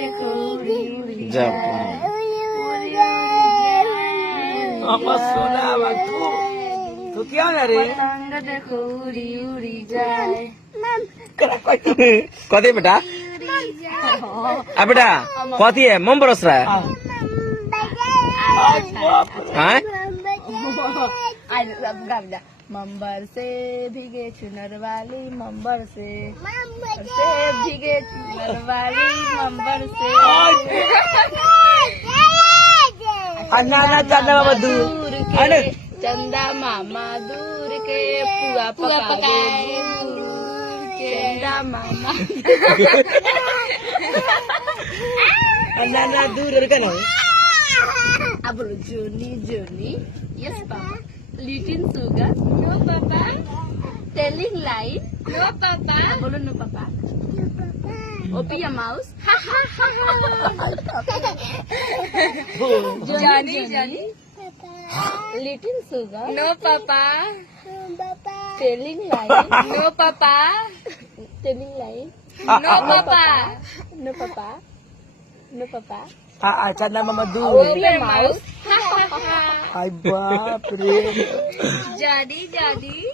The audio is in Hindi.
देखो उड़ी उड़ी Jap. उड़ी उड़ी Apa soda waktu? Tu क्या है रे? पतंग देखो उड़ी उड़ी जाए कथी बेटा? आ बेटा कथी है मम बरस रहा है? हाँ? मंबर से भीगे चुनर वाली मंबर से भीगे चुनर वाली मंबर से अन्ना ना चंदा बाबा दूर के चंदा मामा दूर के पुआ पकाए चंदा मामा अन्ना ना दूर और क्या अब बोलो Johny Johny yes papa little sugar no papa telling line no papa बोलो no papa open a mouth Johny Johny little sugar no papa telling line no papa telling line no papa no papa no papa चंदा मामा दूर ओपी अ माउस आई बाप रे जाडी जाडी